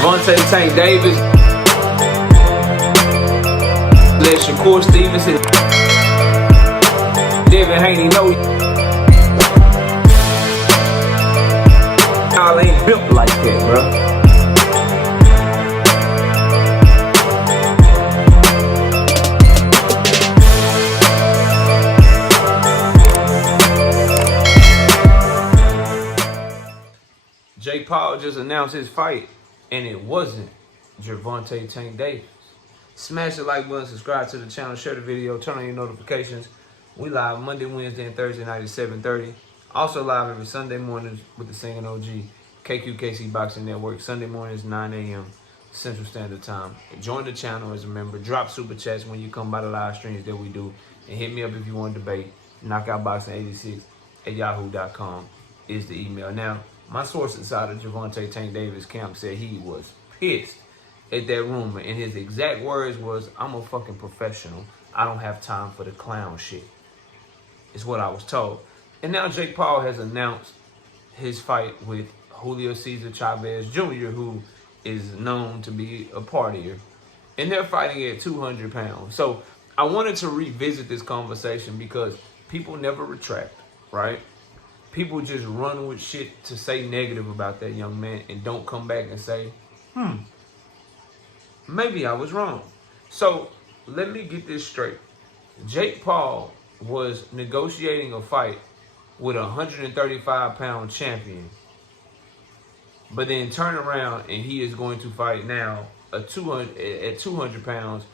Gervonta Tank Davis. Let Shakur Stevenson. Devin Haney know y'all ain't built like that, bro. Jake Paul just announced his fight, and it wasn't Gervonta Tank Davis. Smash the like button, subscribe to the channel, share the video, turn on your notifications. We live Monday, Wednesday, and Thursday night at 7:30. Also live every Sunday mornings with the Singing OG, KQKC Boxing Network. Sunday mornings, 9 a.m. Central Standard Time. Join the channel as a member. Drop super chats when you come by the live streams that we do. And hit me up if you want to debate. knockoutboxing86@yahoo.com is the email. Now, my source inside of Gervonta Tank Davis camp said he was pissed at that rumor. And his exact words was, "I'm a fucking professional. I don't have time for the clown shit." Is what I was told. And now Jake Paul has announced his fight with Julio Cesar Chavez Jr., who is known to be a partier. And they're fighting at 200 pounds. So I wanted to revisit this conversation because people never retract, right? People just run with shit to say negative about that young man and don't come back and say, maybe I was wrong. So let me get this straight. Jake Paul was negotiating a fight with a 135-pound champion, but then turn around and he is going to fight now at 200 pounds,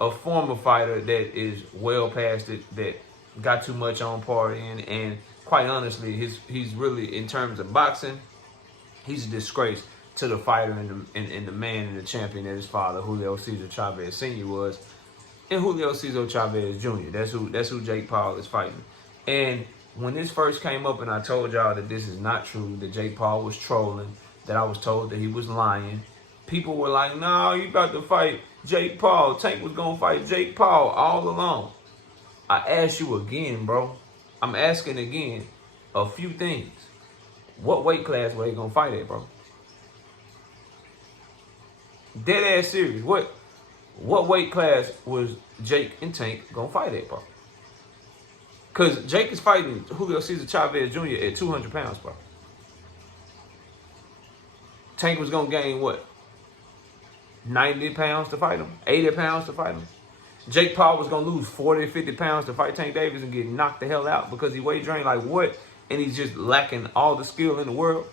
a former fighter that is well past it, that got too much on partying, and quite honestly, he's really, in terms of boxing, he's a disgrace to the fighter and the man and the champion that his father, Julio Cesar Chavez Sr. was, and Julio Cesar Chavez Jr. That's who Jake Paul is fighting. And when this first came up and I told y'all that this is not true, that Jake Paul was trolling, that I was told that he was lying, people were like, "No, you about to fight Jake Paul. Tank was going to fight Jake Paul all along." I ask you again, bro. I'm asking again a few things. What weight class were they going to fight at, bro? Dead ass serious. What weight class was Jake and Tank going to fight at, bro? Because Jake is fighting Julio Cesar Chavez Jr. at 200 pounds, bro. Tank was going to gain, what, 90 pounds to fight him? 80 pounds to fight him? Jake Paul was going to lose 40, 50 pounds to fight Tank Davis and get knocked the hell out because he weight drained. Like, what? And he's just lacking all the skill in the world.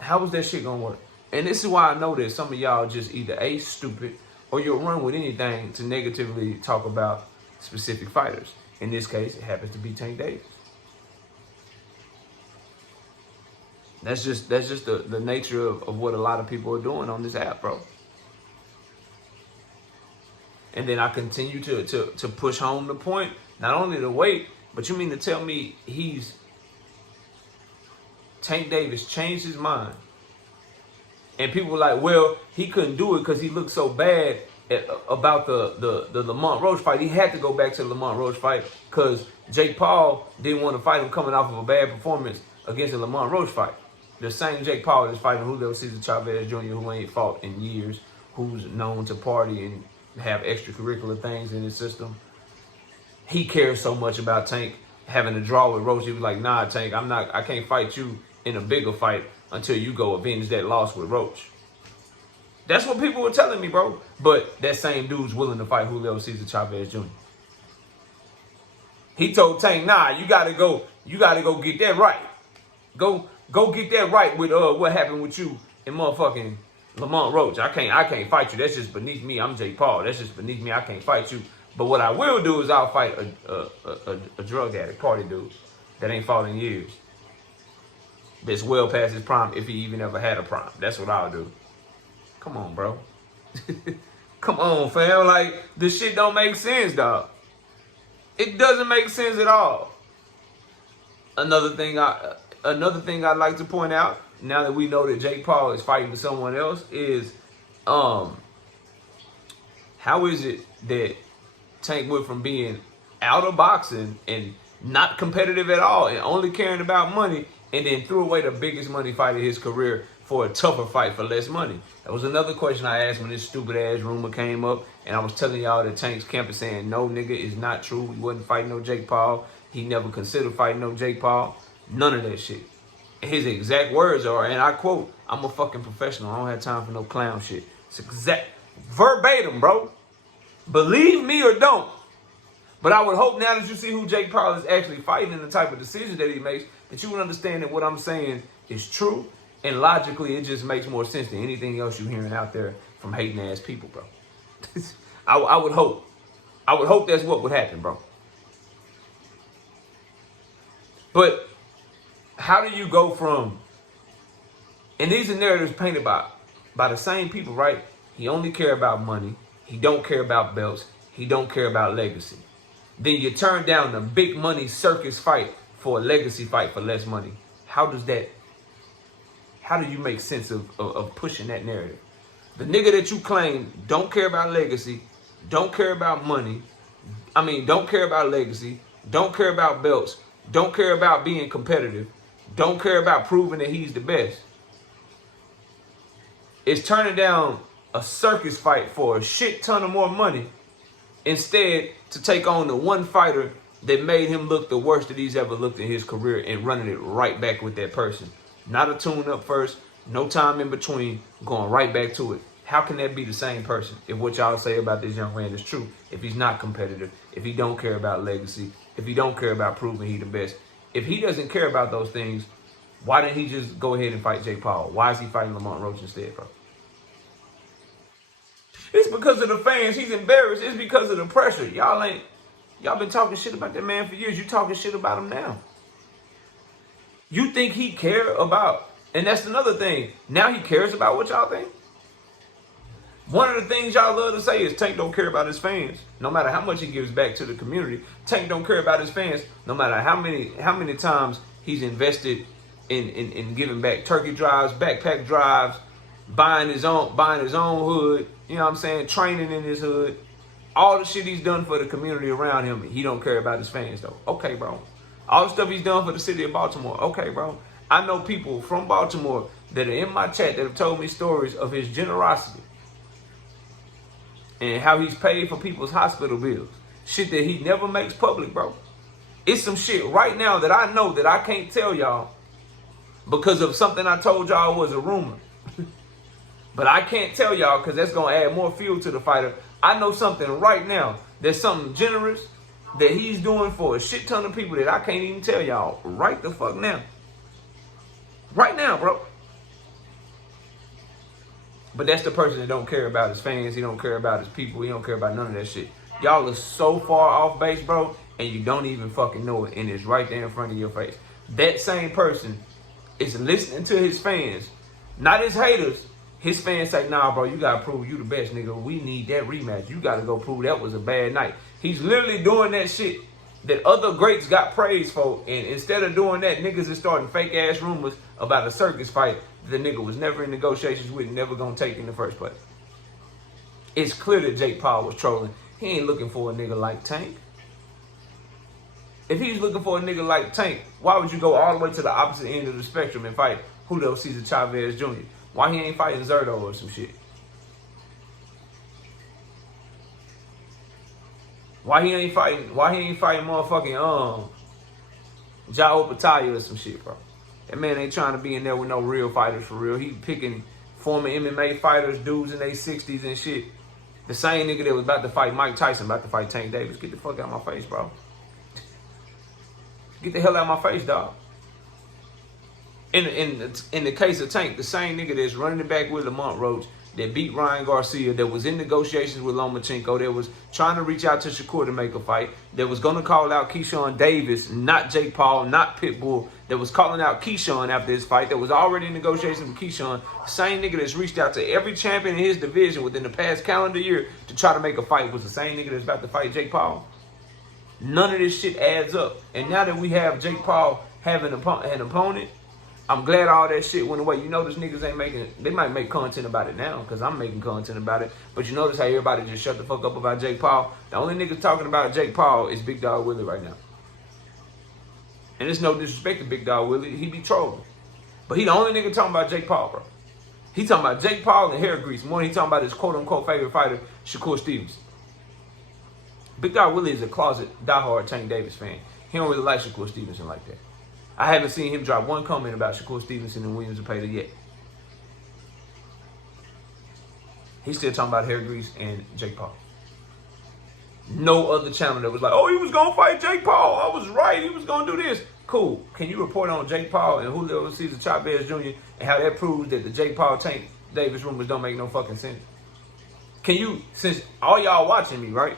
How was that shit going to work? And this is why I know that some of y'all just either A, stupid, or you'll run with anything to negatively talk about specific fighters. In this case, it happens to be Tank Davis. That's just the nature of what a lot of people are doing on this app, bro. And then I continue to push home the point, not only the weight, but you mean to tell me Tank Davis changed his mind? And people were like, well, he couldn't do it because he looked so bad about the Lamont Roach fight. He had to go back to the Lamont Roach fight because Jake Paul didn't want to fight him coming off of a bad performance against the Lamont Roach fight. The same Jake Paul that's fighting Julio Cesar Chavez Jr., who ain't fought in years, who's known to party and have extracurricular things in his system. He cares so much about Tank having a draw with Roach. He was like, "Nah, Tank, I can't fight you in a bigger fight until you go avenge that loss with Roach." That's what people were telling me, bro. But that same dude's willing to fight Julio Cesar Chavez Jr. He told Tank, "Nah, you gotta go get that right. Go get that right with what happened with you and motherfucking Lamont Roach. I can't fight you. That's just beneath me. I'm Jake Paul. That's just beneath me. I can't fight you. But what I will do is I'll fight a drug addict, party dude that ain't fought in years. That's well past his prime, if he even ever had a prime. That's what I'll do." Come on, bro. Come on, fam. Like, this shit don't make sense, dog. It doesn't make sense at all. Another thing I'd like to point out, now that we know that Jake Paul is fighting with someone else, is how is it that Tank went from being out of boxing and not competitive at all and only caring about money, and then threw away the biggest money fight of his career for a tougher fight for less money? That was another question I asked when this stupid ass rumor came up, and I was telling y'all that Tank's camp is saying, no, nigga, it's not true. He wasn't fighting no Jake Paul. He never considered fighting no Jake Paul. None of that shit. His exact words are, and I quote, I'm a fucking professional. I don't have time for no clown shit. It's exact, verbatim, bro. Believe me or don't. But I would hope now that you see who Jake Paul is actually fighting and the type of decisions that he makes, that you would understand that what I'm saying is true. And logically, it just makes more sense than anything else you're hearing out there from hating ass people, bro. I would hope. I would hope that's what would happen, bro. But how do you go from, and these are narratives painted by the same people, right? He only care about money. He don't care about belts. He don't care about legacy. Then you turn down the big money circus fight for a legacy fight for less money. How do you make sense of pushing that narrative? The nigga that you claim don't care about legacy, don't care about money, don't care about legacy, don't care about belts, don't care about being competitive, don't care about proving that he's the best, is turning down a circus fight for a shit ton of more money instead to take on the one fighter that made him look the worst that he's ever looked in his career and running it right back with that person. Not a tune up first, no time in between, going right back to it. How can that be the same person if what y'all say about this young man is true? If he's not competitive, if he don't care about legacy, if he don't care about proving he the best. If he doesn't care about those things, why didn't he just go ahead and fight Jake Paul? Why is he fighting Lamont Roach instead, bro? It's because of the fans. He's embarrassed. It's because of the pressure. Y'all been talking shit about that man for years. You talking shit about him now. You think he care about, and that's another thing. Now he cares about what y'all think. One of the things y'all love to say is Tank don't care about his fans. No matter how much he gives back to the community, Tank don't care about his fans. No matter how many times he's invested in giving back turkey drives, backpack drives, buying his own hood, you know what I'm saying, training in his hood, all the shit he's done for the community around him, he don't care about his fans though. Okay, bro. All the stuff he's done for the city of Baltimore. Okay, bro. I know people from Baltimore that are in my chat that have told me stories of his generosity and how he's paid for people's hospital bills. Shit that he never makes public, bro. It's some shit right now that I know that I can't tell y'all because of something I told y'all was a rumor. But I can't tell y'all because that's going to add more fuel to the fighter. I know something right now that's something generous that he's doing for a shit ton of people that I can't even tell y'all right the fuck now. Right now, bro. But that's the person that don't care about his fans. He don't care about his people. He don't care about none of that shit. Y'all are so far off base, bro, and you don't even fucking know it, and it's right there in front of your face. That same person is listening to his fans, not his haters. His fans say, nah, bro, you got to prove you the best, nigga. We need that rematch. You got to go prove that was a bad night. He's literally doing that shit that other greats got praised for. And instead of doing that, niggas is starting fake-ass rumors about a circus fight that the nigga was never in negotiations with and never going to take in the first place. It's clear that Jake Paul was trolling. He ain't looking for a nigga like Tank. If he's looking for a nigga like Tank, why would you go all the way to the opposite end of the spectrum and fight Julio Cesar Chavez Jr.? Why he ain't fighting Zerto or some shit? Why he ain't fighting motherfucking Jao Pataya or some shit, bro? That man ain't trying to be in there with no real fighters for real. He picking former MMA fighters, dudes in their 60s and shit. The same nigga that was about to fight Mike Tyson, about to fight Tank Davis. Get the fuck out of my face, bro. Get the hell out of my face, dog. In the case of Tank, the same nigga that's running it back with Lamont Roach, that beat Ryan Garcia, that was in negotiations with Lomachenko, that was trying to reach out to Shakur to make a fight, that was going to call out Keyshawn Davis, not Jake Paul, not Pitbull, that was calling out Keyshawn after his fight, that was already in negotiations with Keyshawn, the same nigga that's reached out to every champion in his division within the past calendar year to try to make a fight was the same nigga that's about to fight Jake Paul. None of this shit adds up. And now that we have Jake Paul having an opponent, I'm glad all that shit went away. You notice niggas ain't making, they might make content about it now because I'm making content about it. But you notice how everybody just shut the fuck up about Jake Paul. The only niggas talking about Jake Paul is Big Dog Willie right now. And it's no disrespect to Big Dog Willie. He be trolling. But he the only nigga talking about Jake Paul, bro. He talking about Jake Paul and hair grease more than he talking about his quote-unquote favorite fighter, Shakur Stevenson. Big Dog Willie is a closet diehard Tank Davis fan. He don't really like Shakur Stevenson like that. I haven't seen him drop one comment about Shakur Stevenson and Williams Zepeda yet. He's still talking about hair grease and Jake Paul. No other channel that was like, oh, he was going to fight Jake Paul. I was right. He was going to do this. Cool. Can you report on Jake Paul and Julio Cesar Chavez Jr. and how that proves that the Jake Paul Tank Davis rumors don't make no fucking sense? Can you, since all y'all watching me, right?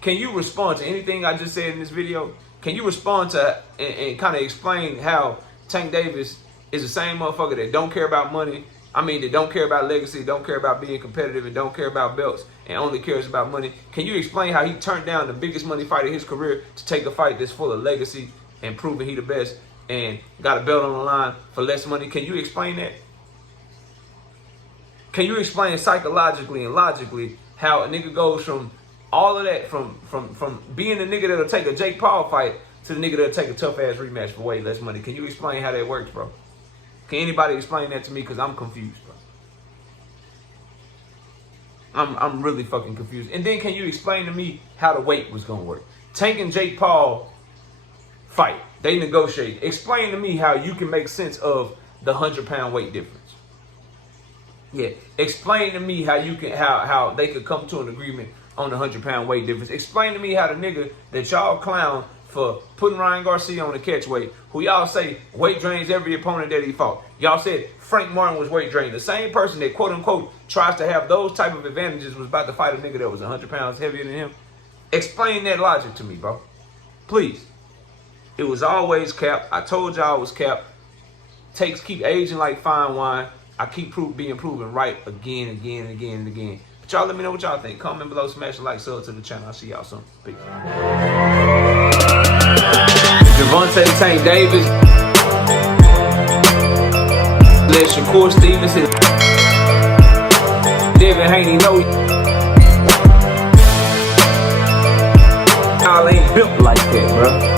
Can you respond to anything I just said in this video? Can you respond to and kind of explain how Tank Davis is the same motherfucker that don't care about money? I mean, that don't care about legacy, don't care about being competitive, and don't care about belts, and only cares about money. Can you explain how he turned down the biggest money fight of his career to take a fight that's full of legacy and proving he the best and got a belt on the line for less money? Can you explain that? Can you explain psychologically and logically how a nigga goes from all of that, from being the nigga that'll take a Jake Paul fight to the nigga that'll take a tough-ass rematch for way less money? Can you explain how that works, bro? Can anybody explain that to me? Because I'm confused, bro. I'm really fucking confused. And then can you explain to me how the weight was going to work? Tank and Jake Paul fight. They negotiate. Explain to me how you can make sense of the 100-pound weight difference. Yeah. Explain to me how you can how they could come to an agreement on the 100-pound weight difference. Explain to me how the nigga that y'all clown for putting Ryan Garcia on the catch weight, who y'all say weight drains every opponent that he fought. Y'all said Frank Martin was weight drained. The same person that quote-unquote tries to have those type of advantages was about to fight a nigga that was 100 pounds heavier than him. Explain that logic to me, bro. Please. It was always cap. I told y'all it was cap. Takes keep aging like fine wine. I keep being proven right again, again, and again, and again. But y'all let me know what y'all think. Comment below, smash the like, sub to the channel. I'll see y'all soon. Peace. Gervonta Tank Davis. Let Shakur Stevenson. Devin Haney know y'all ain't built like that, bro.